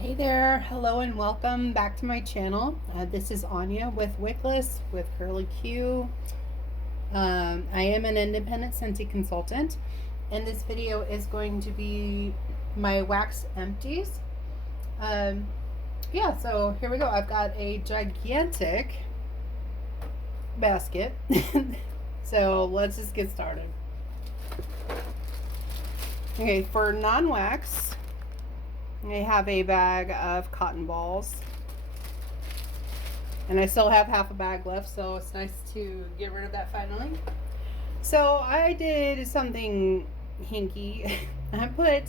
Hey there, hello and welcome back to my channel. This is Anya with Wickless with Curly Q. I am an independent Scentsy consultant, and this video is going to be my wax empties. Um, yeah, so here we go. I've got a gigantic basket. So let's just get started. Okay, for non-wax, I have a bag of cotton balls. And I still have half a bag left, so it's nice to get rid of that finally. So I did something hinky. I put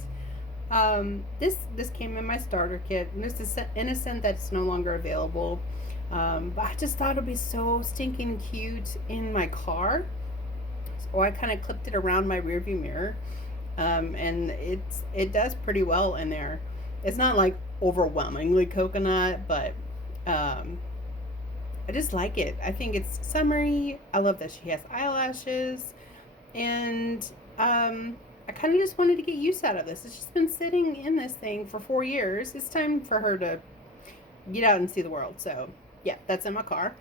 this came in my starter kit, and this is in a scent that's no longer available. But I just thought it'd be so stinking cute in my car, so I kind of clipped it around my rearview mirror, and it does pretty well in there. It's not like overwhelmingly coconut, but I just like it. I think it's summery. I love that she has eyelashes, and I kind of just wanted to get use out of this. It's just been sitting in this thing for 4 years. It's time for her to get out and see the world. So yeah, that's in my car.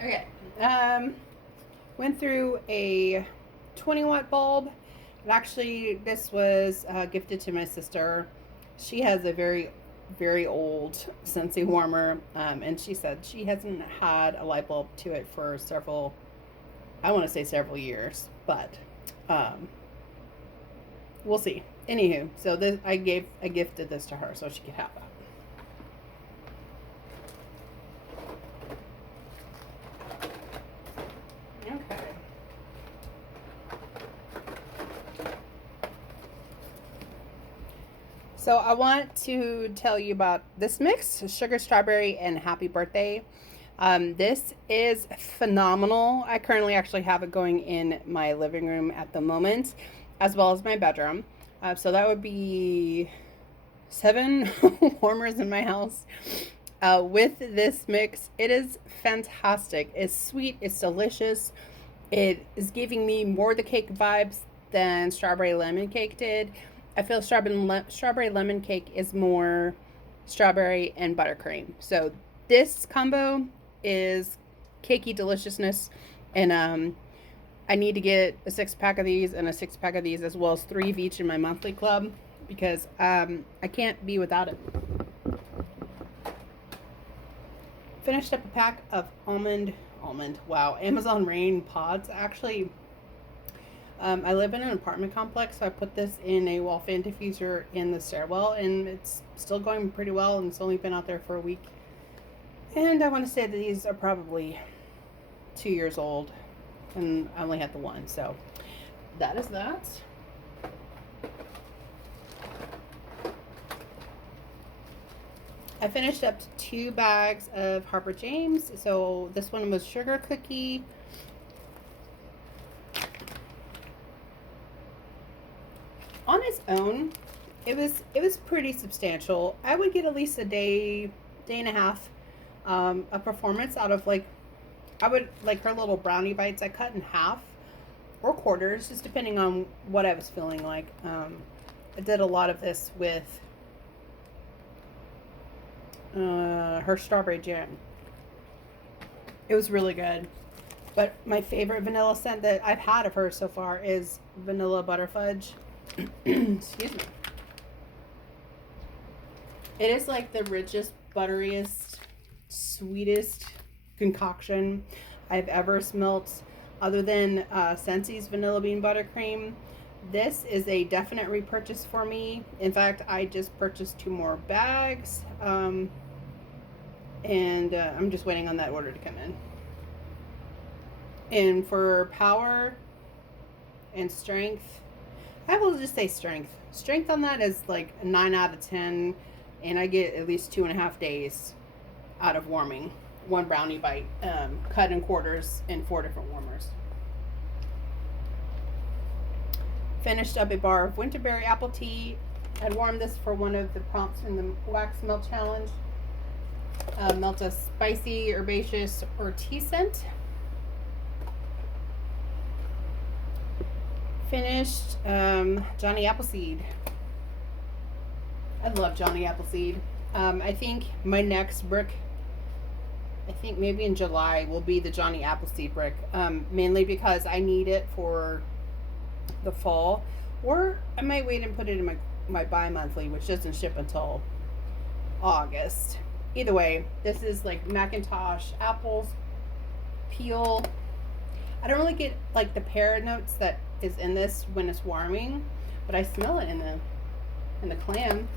Okay. Went through a 20-watt bulb. And actually, this was gifted to my sister. She has a very old Scentsy warmer, and she said she hasn't had a light bulb to it for several, I want to say several years, but we'll see. Anywho, so this I gifted this to her so she could have that. Okay. So I want to tell you about this mix, Sugar Strawberry and Happy Birthday. This is phenomenal. I currently actually have it going in my living room at the moment, as well as my bedroom. So that would be 7 warmers in my house. With this mix, it is fantastic. It's sweet, it's delicious. It is giving me more the cake vibes than strawberry lemon cake did. I feel strawberry lemon cake is more strawberry and buttercream. So this combo is cakey deliciousness, and I need to get a 6-pack of these and a 6-pack of these, as well as 3 of each in my monthly club, because I can't be without it. Finished up a pack of wow, Amazon Rain pods. Actually, I live in an apartment complex, so I put this in a wall fan diffuser in the stairwell, and it's still going pretty well, and it's only been out there for a week. And I want to say that these are probably 2 years old, and I only had the one, so that is that. I finished up 2 bags of Harper James. So this one was sugar cookie. On its own, it was pretty substantial. I would get at least a day and a half of performance out of, like, I would like her little brownie bites. I cut in half or quarters, just depending on what I was feeling like. I did a lot of this with her strawberry jam. It was really good. But my favorite vanilla scent that I've had of hers so far is vanilla butterfudge. Excuse me. It is like the richest, butteriest, sweetest concoction I've ever smelt, other than Scentsy's vanilla bean buttercream. This is a definite repurchase for me. In fact, I just purchased 2 more bags, and I'm just waiting on that order to come in. And for power and strength, I will just say strength. Strength on that is like a 9 out of 10, and I get at least 2.5 days out of warming 1 brownie bite, cut in quarters in 4 different warmers. Finished up a bar of winterberry apple tea. I'd warmed this for one of the prompts in the wax melt challenge. Melt a spicy, herbaceous, or tea scent. Finished Johnny Appleseed. I love Johnny Appleseed. I think my next brick, I think maybe in July, will be the Johnny Appleseed brick. Mainly because I need it for the fall. Or I might wait and put it in my bi-monthly, which doesn't ship until August. Either way, this is like Macintosh apples, peel. I don't really get like the pear notes that is in this when it's warming, but I smell it in the clam.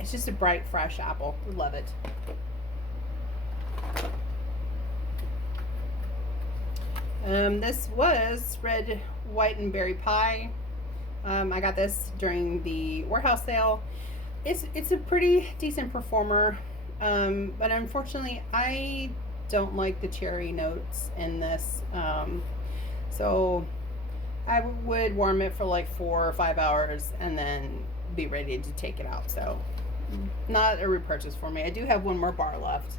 It's just a bright, fresh apple. Love it. This was red, white, and berry pie. I got this during the warehouse sale. It's a pretty decent performer, but unfortunately, I don't like the cherry notes in this. So I would warm it for like 4 or 5 hours and then be ready to take it out. So not a repurchase for me. I do have one more bar left,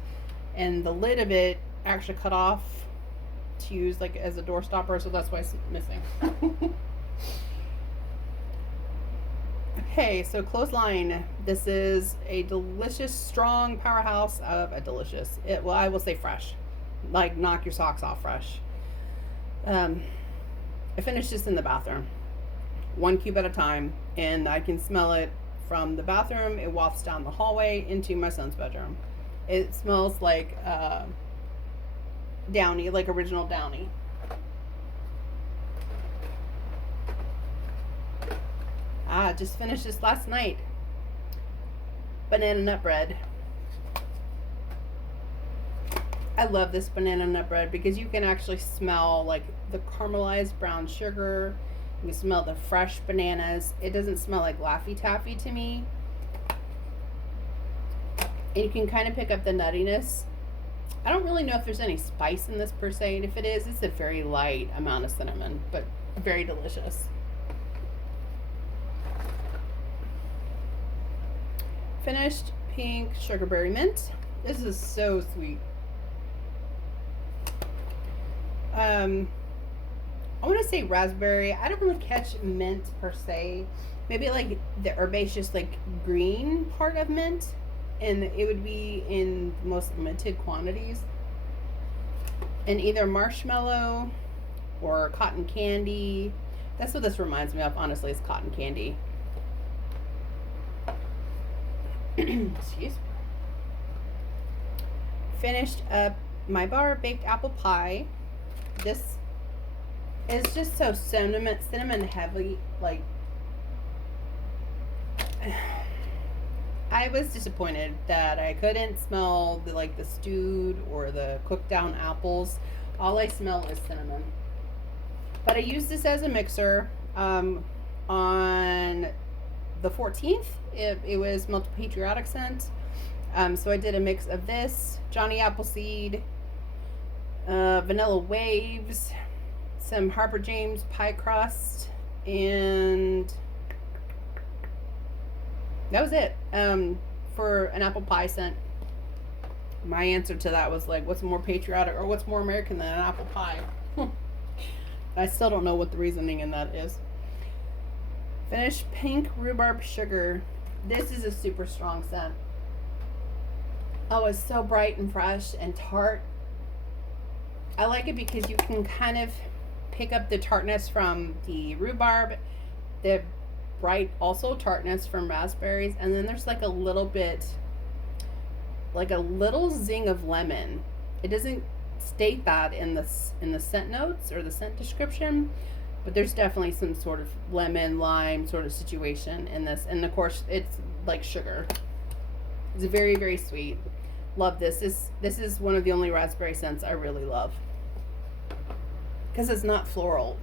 and the lid of it actually cut off to use like as a door stopper, so that's why it's missing. Okay, so clothesline. This is a delicious, strong powerhouse of a delicious. Well, I will say fresh, like knock your socks off fresh. I finished this in the bathroom, 1 cube at a time, and I can smell it from the bathroom. It wafts down the hallway into my son's bedroom. It smells like Downy, like original Downy. Just finished this last night. Banana nut bread. I love this banana nut bread because you can actually smell like the caramelized brown sugar. You can smell the fresh bananas. It doesn't smell like Laffy Taffy to me. And you can kind of pick up the nuttiness. I don't really know if there's any spice in this per se. And if it is, it's a very light amount of cinnamon, but very delicious. Finished pink sugarberry mint. This is so sweet. I want to say raspberry. I don't really catch mint per se. Maybe like the herbaceous, like green part of mint, and it would be in most limited quantities. And either marshmallow or cotton candy. That's what this reminds me of. Honestly, it's cotton candy. Excuse me. Finished up my bar baked apple pie. This is just so cinnamon heavy. Like, I was disappointed that I couldn't smell the stewed or the cooked down apples. All I smell is cinnamon. But I used this as a mixer on the 14th. It was Multi Patriotic scent. So I did a mix of this, Johnny Appleseed, Vanilla Waves, some Harper James pie crust, and that was it. For an apple pie scent. My answer to that was like, what's more patriotic or what's more American than an apple pie? I still don't know what the reasoning in that is. Finished pink rhubarb sugar. This is a super strong scent. Oh, it's so bright and fresh and tart. I like it because you can kind of pick up the tartness from the rhubarb, the bright also tartness from raspberries, and then there's like a little bit, like a little zing of lemon. It doesn't state that in the scent notes or the scent description, but there's definitely some sort of lemon lime sort of situation in this, and of course it's like sugar. It's very, very sweet. Love this. This is one of the only raspberry scents I really love because it's not floral.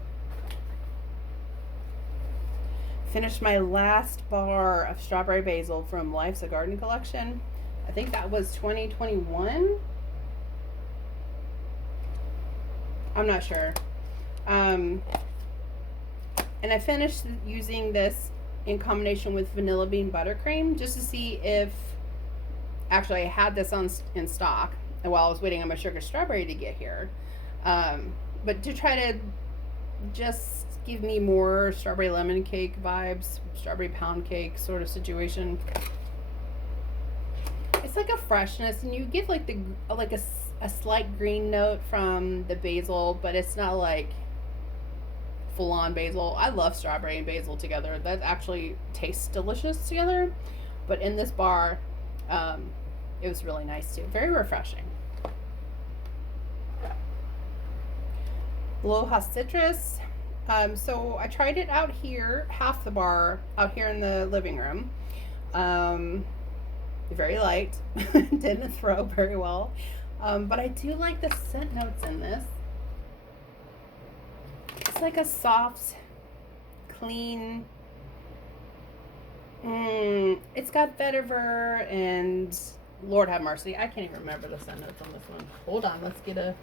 Finished my last bar of strawberry basil from Life's a Garden collection. I think that was 2021. I'm not sure. And I finished using this in combination with vanilla bean buttercream just to see if, actually I had this in stock while I was waiting on my sugar strawberry to get here. But to try to just give me more strawberry lemon cake vibes, strawberry pound cake sort of situation. It's like a freshness, and you get like a slight green note from the basil, but it's not like full on basil. I love strawberry and basil together. That actually tastes delicious together. But in this bar, it was really nice too. Very refreshing. Aloha Citrus. So I tried it out here, half the bar out here in the living room. Very light, didn't throw very well. But I do like the scent notes in this. It's like a soft, clean. It's got vetiver and Lord have mercy. I can't even remember the scent notes on this one. Hold on, let's get a.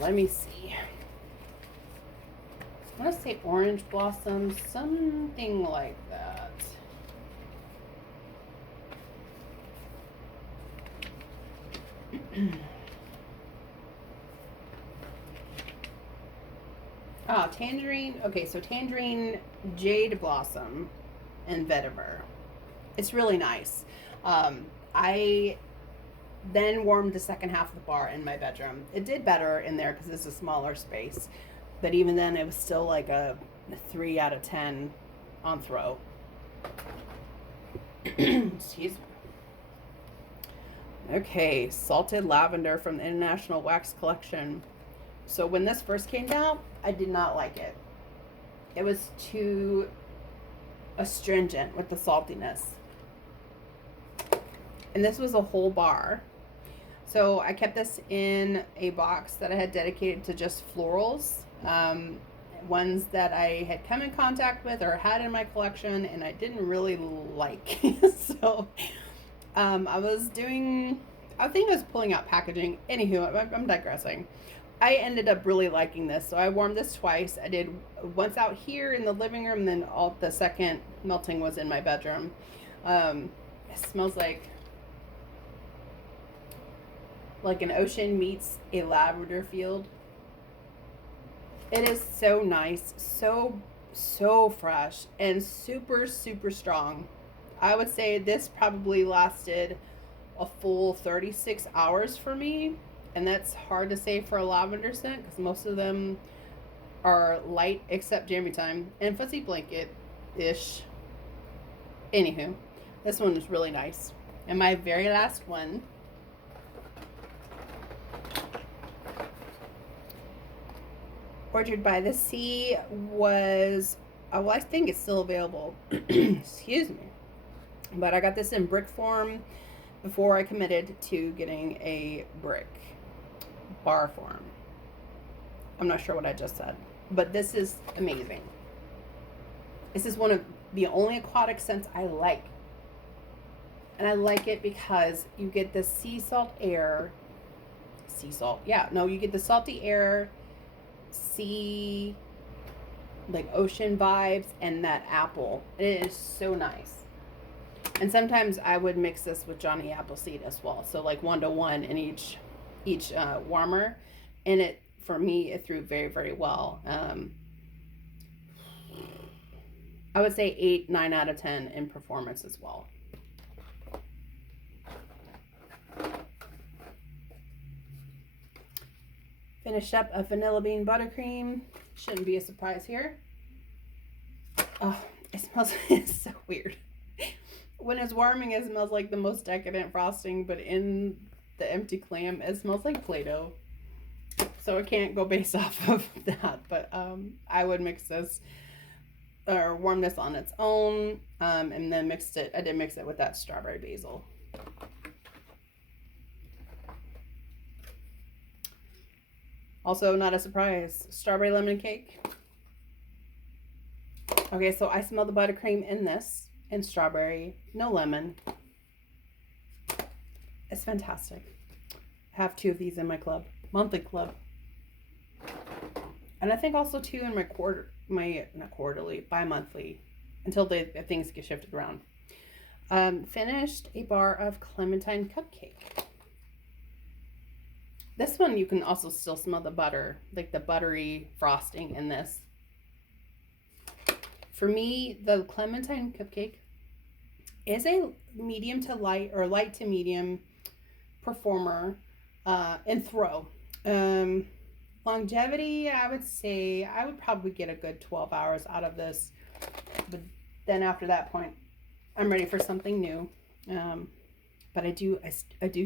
Let me see. I want to say orange blossom, something like that. Tangerine. Okay, so tangerine, jade blossom, and vetiver. It's really nice. I then warmed the second half of the bar in my bedroom. It did better in there because it's a smaller space. But even then, it was still like a 3 out of 10 on throw. Excuse me. Okay, salted lavender from the International Wax Collection. So when this first came out, I did not like it. It was too astringent with the saltiness. And this was a whole bar. So I kept this in a box that I had dedicated to just florals. Ones that I had come in contact with or had in my collection and I didn't really like. So I think I was pulling out packaging. Anywho, I'm digressing. I ended up really liking this. So I warmed this twice. I did once out here in the living room, then the second melting was in my bedroom. It smells like an ocean meets a lavender field. It is so nice, so fresh, and super, super strong. I would say this probably lasted a full 36 hours for me, and that's hard to say for a lavender scent because most of them are light except Jammy Time and Fuzzy Blanket-ish. Anywho, this one is really nice. And my very last one, Orchard by the Sea, was, well, I think it's still available. Excuse me. But I got this in brick form before I committed to getting a brick bar form. I'm not sure what I just said, but this is amazing. This is one of the only aquatic scents I like. And I like it because you get the sea salt air. Sea salt. Yeah, no, you get the salty air, sea, like ocean vibes, and that apple. It is so nice. And sometimes I would mix this with Johnny Appleseed as well. So like 1-to-1 in each warmer. And it, for me, it threw very, very well. I would say 8-9 out of 10 in performance as well. Finished up a vanilla bean buttercream. Shouldn't be a surprise here. Oh, it smells, it's so weird. When it's warming, it smells like the most decadent frosting, but in the empty clam, it smells like Play-Doh. So I can't go based off of that, but I would mix this or warm this on its own, and then I did mix it with that strawberry basil. Also, not a surprise, strawberry lemon cake. Okay, so I smell the buttercream in this, and strawberry, no lemon. It's fantastic. I have 2 of these in my club, monthly club. And I think also 2 in my not quarterly, bi-monthly, until things get shifted around. Finished a bar of clementine cupcake. This one you can also still smell the butter, like the buttery frosting in this. For me, the clementine cupcake is a medium to light or light to medium performer and throw. Um, Longevity, I would say I would probably get a good 12 hours out of this. But then after that point, I'm ready for something new. Um, but I do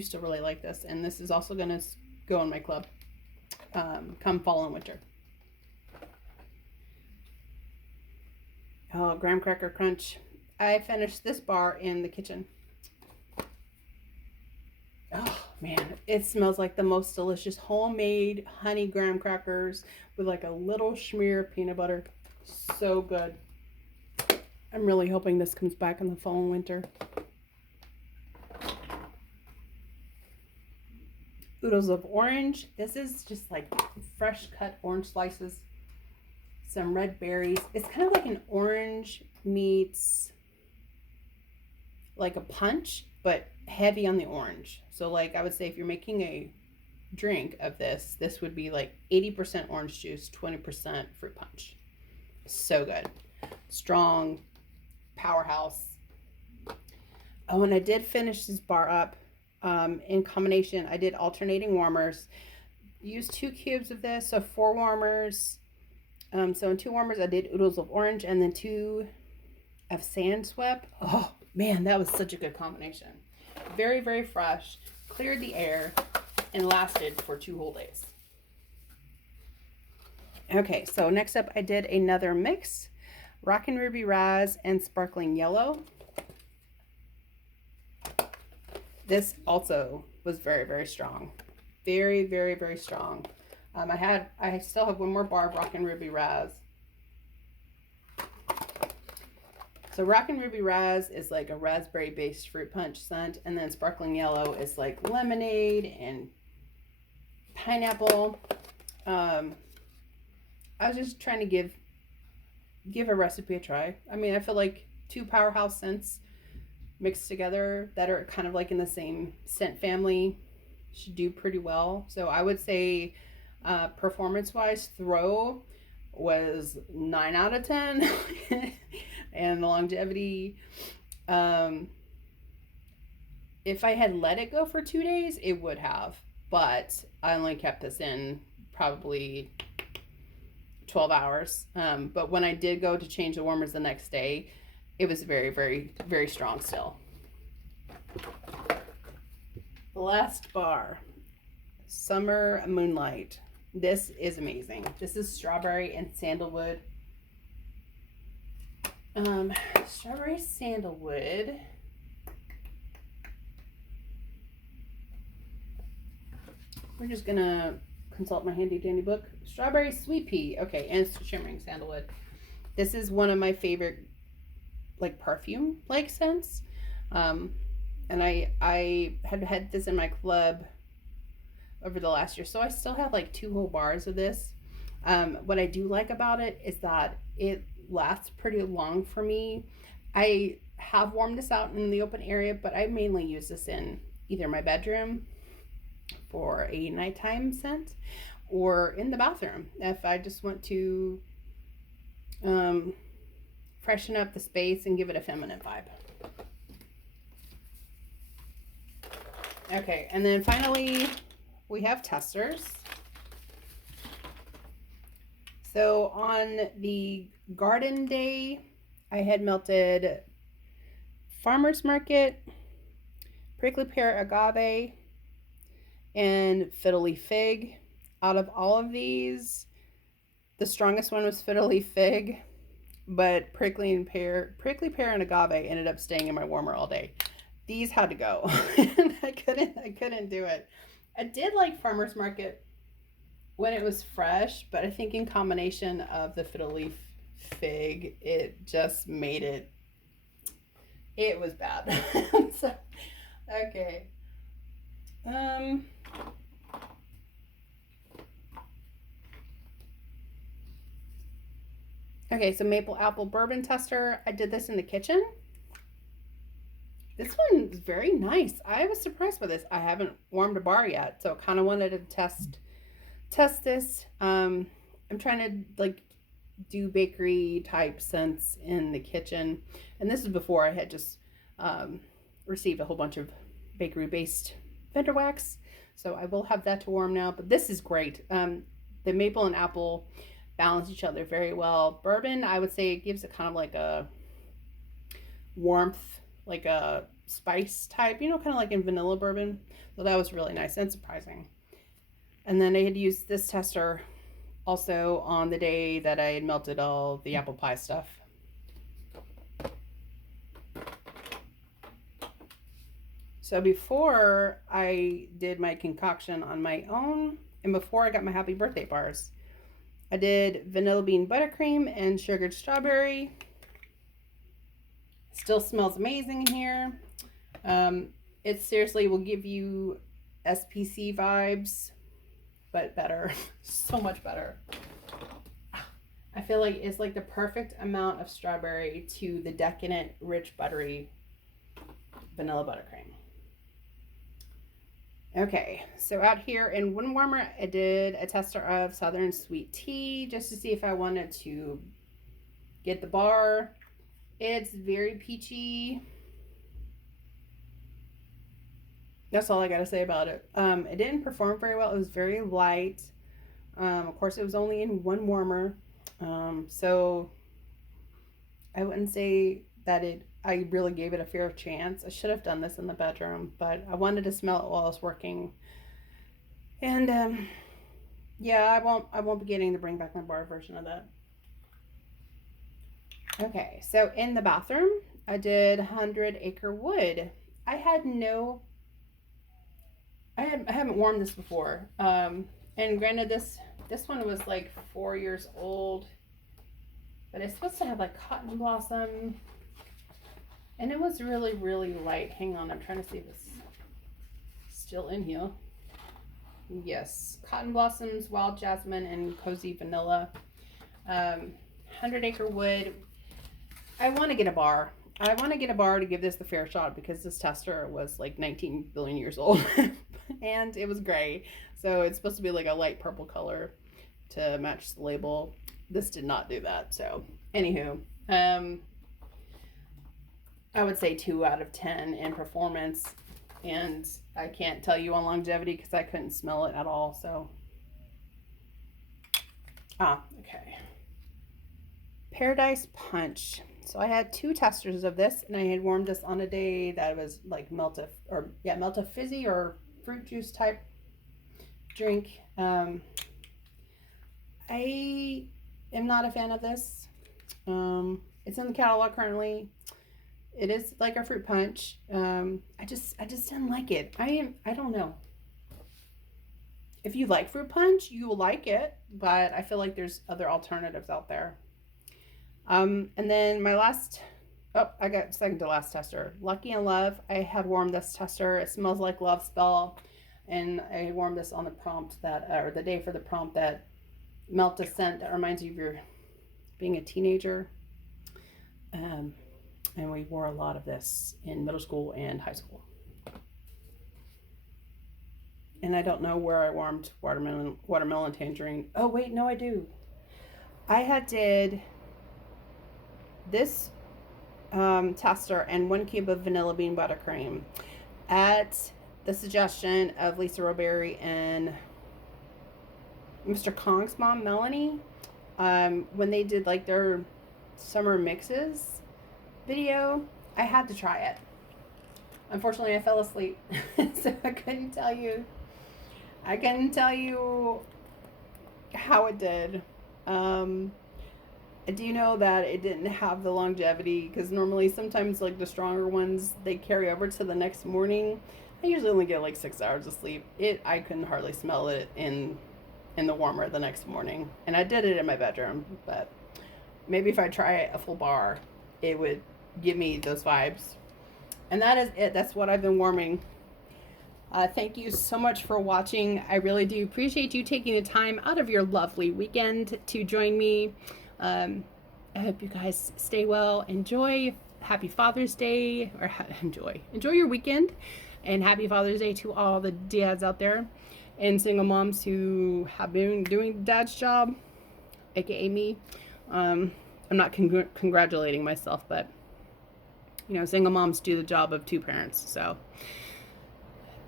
still really like this. And this is also going to go in my club come fall and winter. Oh, graham cracker crunch. I finished this bar in the kitchen. Oh man, it smells like the most delicious homemade honey graham crackers with like a little smear of peanut butter. So good. I'm really hoping this comes back in the fall and winter. Oodles of orange. This is just like fresh cut orange slices. Some red berries. It's kind of like an orange meets like a punch, but heavy on the orange. So like I would say if you're making a drink of this, this would be like 80% orange juice, 20% fruit punch. So good. Strong powerhouse. Oh, and I did finish this bar up in combination. I did alternating warmers. Use 2 cubes of this, so 4 warmers. So in 2 warmers, I did oodles of orange and then 2 of sand swept. Oh man, that was such a good combination. Very, very fresh, cleared the air, and lasted for 2 whole days. Okay, so next up I did another mix. Rockin' Ruby Raz and Sparkling Yellow. This also was very, very strong. Very, very, very strong. I still have one more bar of Rockin' Ruby Raz. So Rockin' Ruby Raz is like a raspberry-based fruit punch scent, and then Sparkling Yellow is like lemonade and pineapple. I was just trying to give a recipe a try. I mean, I feel like 2 powerhouse scents mixed together that are kind of like in the same scent family should do pretty well. So I would say performance-wise, Throw was 9 out of 10. And the longevity, if I had let it go for 2 days, it would have. But I only kept this in probably 12 hours. But when I did go to change the warmers the next day, it was very, very, very strong still. The last bar, Summer Moonlight. This is amazing. This is strawberry and sandalwood. Strawberry sandalwood. We're just gonna consult my handy dandy book. Strawberry sweet pea. Okay, and shimmering sandalwood. This is one of my favorite like perfume like scents. And I had this in my club over the last year, so I still have like 2 whole bars of this. What I do like about it is that it lasts pretty long for me. I have warmed this out in the open area, but I mainly use this in either my bedroom for a nighttime scent or in the bathroom if I just want to freshen up the space and give it a feminine vibe. Okay, and then finally we have testers. So on the garden day, I had melted Farmer's Market, prickly pear agave, and fiddle leaf fig. Out of all of these, the strongest one was fiddle leaf fig, but prickly pear and agave ended up staying in my warmer all day. These had to go. I couldn't do it. I did like Farmer's Market when it was fresh, but I think in combination of the fiddle leaf fig, it just made it was bad. So, okay. Okay, so maple apple bourbon tester. I did this in the kitchen. This one is very nice. I was surprised by this. I haven't warmed a bar yet, so kind of wanted to test this. I'm trying to like do bakery type scents in the kitchen, and this is before I had just um, received a whole bunch of bakery based vendor wax. So I will have that to warm now. But this is great. The maple and apple balance each other very well. Bourbon, I would say, it gives it kind of like a warmth, like a spice type, kind of like in vanilla bourbon. So that was really nice and surprising. And then I had used this tester also on the day that I had melted all the apple pie stuff. So before I did my concoction on my own, and before I got my happy birthday bars, I did vanilla bean buttercream and sugared strawberry. Still smells amazing in here. It seriously will give you SPC vibes, but better. So much better. I feel like it's like the perfect amount of strawberry to the decadent, rich, buttery vanilla buttercream. Okay, so out here in one warmer, I did a tester of Southern Sweet Tea just to see if I wanted to get the bar. It's very peachy. That's all I gotta say about it. It didn't perform very well. It was very light. Of course, it was only in one warmer. So I wouldn't say that I really gave it a fair chance. I should have done this in the bedroom, but I wanted to smell it while I was working. And yeah, I won't be getting the bring back my bar version of that. Okay, so in the bathroom, I did 100 Acre Wood. I had no I haven't warmed this before. And granted, this one was like 4 years old, but it's supposed to have like cotton blossom, and it was really really light. Hang on, I'm trying to see if it's still in here. Yes, cotton blossoms, wild jasmine, and cozy vanilla. 100 Acre Wood. I want to get a bar. I want to get a bar to give this the fair shot because this tester was like 19 billion years old and it was gray. So it's supposed to be like a light purple color to match the label. This did not do that. So, anywho, I would say 2 out of 10 in performance. And I can't tell you on longevity because I couldn't smell it at all. So, okay. Paradise Punch. So I had 2 testers of this, and I had warmed this on a day that was like melt a fizzy or fruit juice type drink. I am not a fan of this. It's in the catalog currently. It is like a fruit punch. I just didn't like it. I don't know. If you like fruit punch, you will like it, but I feel like there's other alternatives out there. And then my last, I got second to last tester. Lucky in Love. I had warmed this tester. It smells like love spell. And I warmed this on the prompt or the day for the prompt that melt a scent that reminds you of your being a teenager. And we wore a lot of this in middle school and high school. And I don't know where I warmed watermelon tangerine. Oh wait, no, I do. I did this tester and 1 cube of vanilla bean buttercream at the suggestion of Lisa Roberry and Mr. Kong's mom, Melanie, when they did like their summer mixes video. I had to try it. Unfortunately, I fell asleep, so I couldn't tell you how it did. I do know that it didn't have the longevity because normally sometimes like the stronger ones they carry over to the next morning. I usually only get like 6 hours of sleep. I couldn't hardly smell it in the warmer the next morning, and I did it in my bedroom. But maybe if I try a full bar, it would give me those vibes. And that is it. That's what I've been warming. Thank you so much for watching. I really do appreciate you taking the time out of your lovely weekend to join me. I hope you guys stay well, enjoy happy Father's Day, or enjoy your weekend, and happy Father's Day to all the dads out there and single moms who have been doing dad's job, aka me. I'm not congratulating myself, but single moms do the job of two parents. So,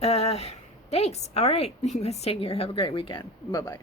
thanks. All right, you guys take care. Have a great weekend. Bye bye.